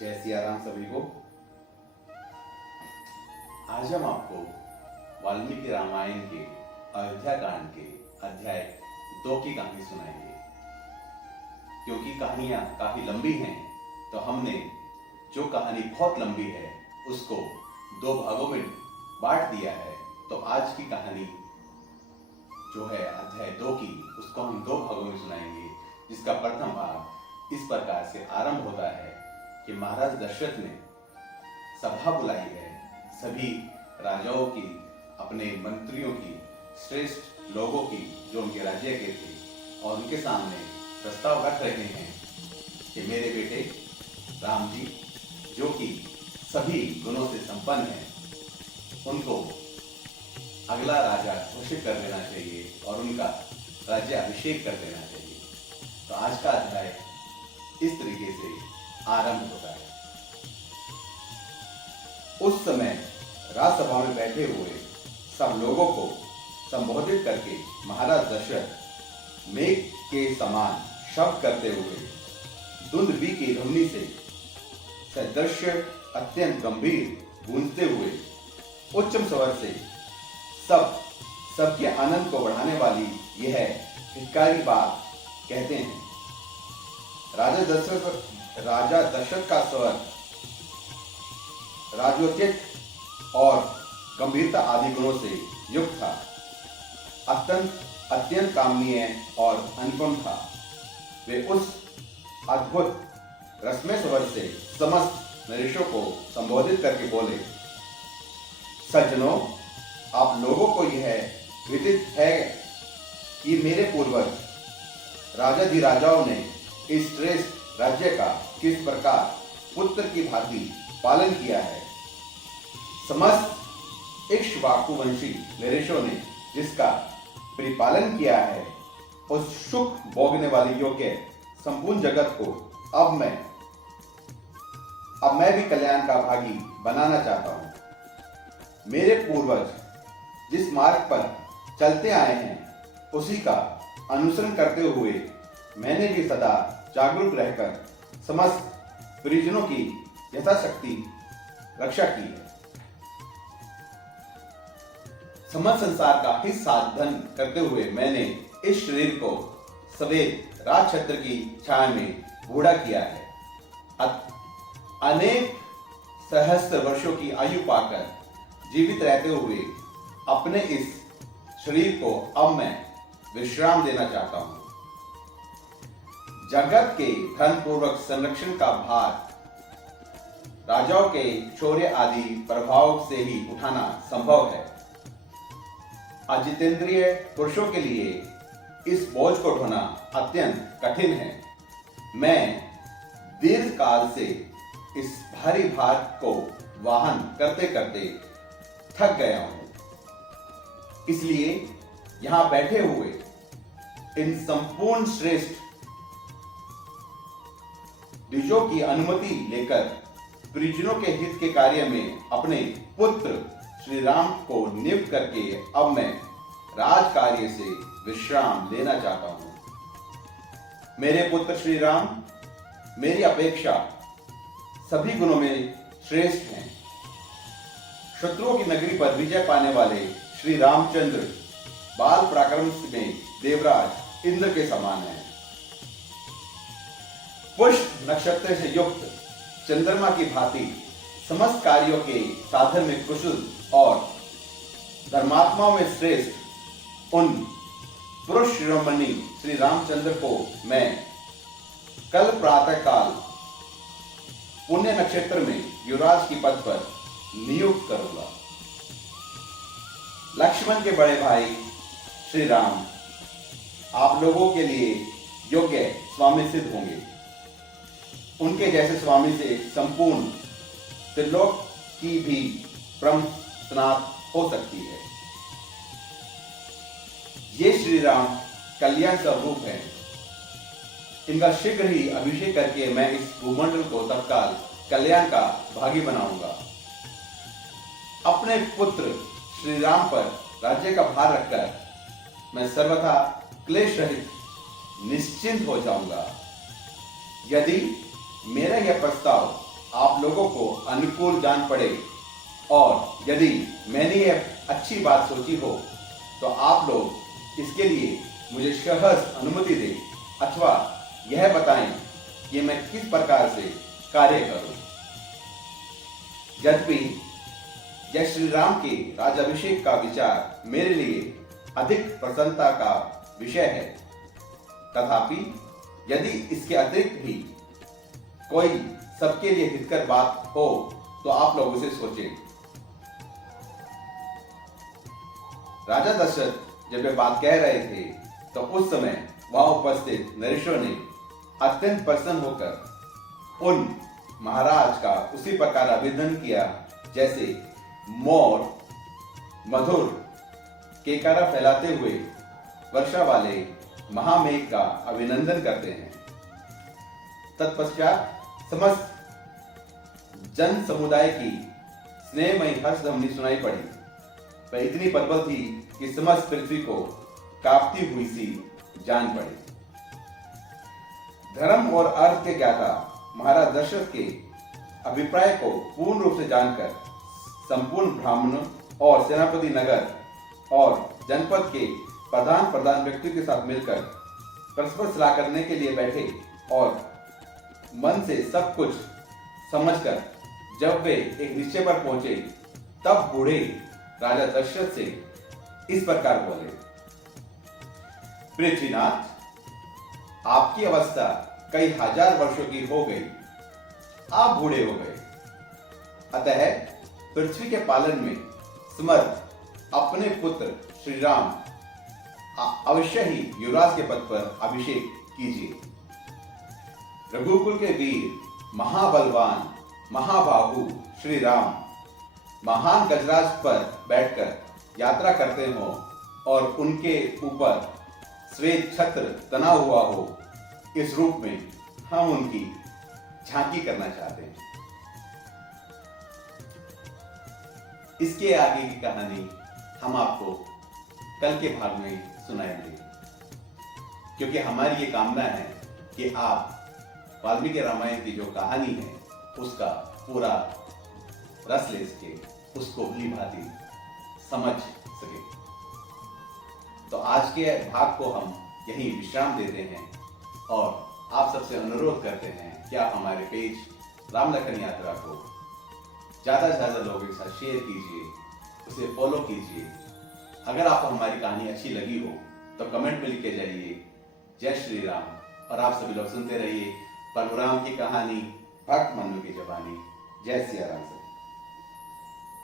जय सिया राम सभी को। आज हम आपको वाल्मीकि रामायण के अयोध्या कांड के अध्याय 2 की कहानी सुनाएंगे। क्योंकि कहानियां काफी लंबी हैं, तो हमने जो कहानी बहुत लंबी है उसको 2 भागों में बांट दिया है। तो आज की कहानी जो है अध्याय 2 की, उसको हम 2 भागों में सुनाएंगे। जिसका प्रथम भाग इस प्रकार से आरंभ होता है कि महाराज दशरथ ने सभा बुलाई है, सभी राजाओं की, अपने मंत्रियों की, श्रेष्ठ लोगों की जो उनके राज्य के थे, और उनके सामने प्रस्ताव रख रहे हैं कि मेरे बेटे राम जी, जो कि सभी गुणों से संपन्न हैं, उनको अगला राजा घोषित कर देना चाहिए और उनका राज्य अभिषेक कर देना चाहिए। तो आज का अध्याय इस तरीके से आरंभ होता है। उस समय राजसभा में बैठे हुए सब लोगों को संबोधित करके महाराज दशरथ मेघ के समान शब्द करते हुए दुंदुभि की ध्वनि से सदृश्य अत्यंत गंभीर गूंजते हुए उच्च स्वर से सबके आनंद को बढ़ाने वाली यह हितकारी बात कहते हैं। राजा दशरथ का स्वर राजोचित और गंभीरता आदि गुणों से युक्त था, अत्यंत कामनीय और अनुपम था। वे उस अद्भुत रसमय स्वर से समस्त नरेशों को संबोधित करके बोले, सज्जनों, आप लोगों को यह विदित है कि मेरे पूर्वज राजाधिराजाओं ने इस श्रेष्ठ राज्य का किस प्रकार पुत्र की भांति पालन किया है। समस्त इक्ष्वाकुवंशी नरेशों ने जिसका परिपालन किया है, उस सुख भोगने वाले योग्य संपूर्ण जगत को अब मैं भी कल्याण का भागी बनाना चाहता हूं। मेरे पूर्वज जिस मार्ग पर चलते आए हैं, उसी का अनुसरण करते हुए मैंने भी सदा जागरूक रहकर समस्त परिजनों की यथाशक्ति रक्षा की है। समस्त संसार का हित साधन करते हुए मैंने इस शरीर को सवेद राजछत्र की छाया में बूढ़ा किया है। अनेक सहस्त्र वर्षों की आयु पाकर जीवित रहते हुए अपने इस शरीर को अब मैं विश्राम देना चाहता हूं। जगत के धन पूर्वक संरक्षण का भार राजाओं के शौर्य आदि प्रभाव से ही उठाना संभव है। अजितेंद्रिय पुरुषों के लिए इस बोझ को ढोना अत्यंत कठिन है। मैं दीर्घ काल से इस भारी भार को वाहन करते करते थक गया हूं। इसलिए यहां बैठे हुए इन संपूर्ण श्रेष्ठ द्विजों की अनुमति लेकर परिजनों के हित के कार्य में अपने पुत्र श्री राम को नियुक्त करके अब मैं राज कार्य से विश्राम लेना चाहता हूं। मेरे पुत्र श्री राम मेरी अपेक्षा सभी गुणों में श्रेष्ठ हैं। शत्रुओं की नगरी पर विजय पाने वाले श्री रामचंद्र बाल पराक्रम में देवराज इंद्र के समान हैं। पुष्प नक्षत्र से युक्त चंद्रमा की भांति समस्त कार्यों के साधन में कुशल और धर्मात्माओं में श्रेष्ठ उन पुरुष शिरोमणि श्री रामचंद्र को मैं कल प्रातः काल पुण्य नक्षत्र में युवराज की पद पर नियुक्त करूंगा। लक्ष्मण के बड़े भाई श्री राम आप लोगों के लिए योग्य स्वामी सिद्ध होंगे। उनके जैसे स्वामी से संपूर्ण त्रिलोक की भी परम स्नात हो सकती है। ये श्री राम कल्याण स्वरूप है। इनका शीघ्र ही अभिषेक करके मैं इस भूमंडल को तत्काल कल्याण का भागी बनाऊंगा। अपने पुत्र श्री राम पर राज्य का भार रखकर मैं सर्वथा क्लेश रहित निश्चिंत हो जाऊंगा। यदि मेरा यह प्रस्ताव अनुकूल जान पड़े और यदि मैंने ये अच्छी बात सोची हो तो आप लोग इसके लिए मुझे सहर्ष अनुमति दें अथवा यह बताएं कि मैं किस प्रकार से कार्य करूं। यद्यपि जय श्री राम के राज्याभिषेक का विचार मेरे लिए अधिक प्रसन्नता का विषय है, तथापि यदि इसके अतिरिक्त भी कोई सबके लिए हितकर बात हो तो आप लोग उसे सोचें। राजा दशरथ जब वे बात कह रहे थे तो उस समय वहां उपस्थित नरेशों ने अत्यंत प्रसन्न होकर उन महाराज का उसी प्रकार अभिनंदन किया जैसे मोर मधुर केकारा फैलाते हुए वर्षा वाले महामेघ का अभिनंदन करते हैं। तत्पश्चात समस्त जन समुदाय की स्नेहमयी हर्षध्वनि सुनाई पड़ी। वह इतनी प्रबल थी कि समस्त पृथ्वी को कांपती हुई सी जान पड़ी। धर्म और अर्थ के ज्ञाता महाराज दशरथ के अभिप्राय को पूर्ण रूप से जानकर संपूर्ण ब्राह्मणों और सेनापति नगर और जनपद के प्रधान व्यक्तियों के साथ मिलकर परस्पर सलाह करने के लिए बैठे और मन से सब कुछ समझकर जब वे एक निश्चय पर पहुंचे तब बूढ़े राजा दशरथ से इस प्रकार बोले, पृथ्वीनाथ, आपकी अवस्था कई हजार वर्षों की हो गई, आप बूढ़े हो गए, अतः पृथ्वी के पालन में समर्थ अपने पुत्र श्री राम अवश्य ही युवराज के पद पर अभिषेक कीजिए। रघुकुल के वीर महाबलवान महाबाहु श्री राम महान गजराज पर बैठकर यात्रा करते हो और उनके ऊपर श्वेत छत्र तना हुआ हो, इस रूप में हम उनकी झांकी करना चाहते हैं। इसके आगे की कहानी हम आपको कल के भाग में सुनाएंगे, क्योंकि हमारी ये कामना है कि आप वाल्मीकि रामायण की जो कहानी है उसका पूरा रस ले सके, उसको भली भांति समझ सके। तो आज के भाग को हम यहीं विश्राम देते हैं और आप सबसे अनुरोध करते हैं कि आप हमारे पेज राम लखन यात्रा को ज़्यादा से ज़्यादा लोगों के साथ शेयर कीजिए, उसे फॉलो कीजिए। अगर आपको हमारी कहानी अच्छी लगी हो तो कमेंट में लिख के जाइए जय श्री राम, और आप सभी लोग सुनते रहिए परशुराम की कहानी भक्त मनु की जबानी। जय सिया राम।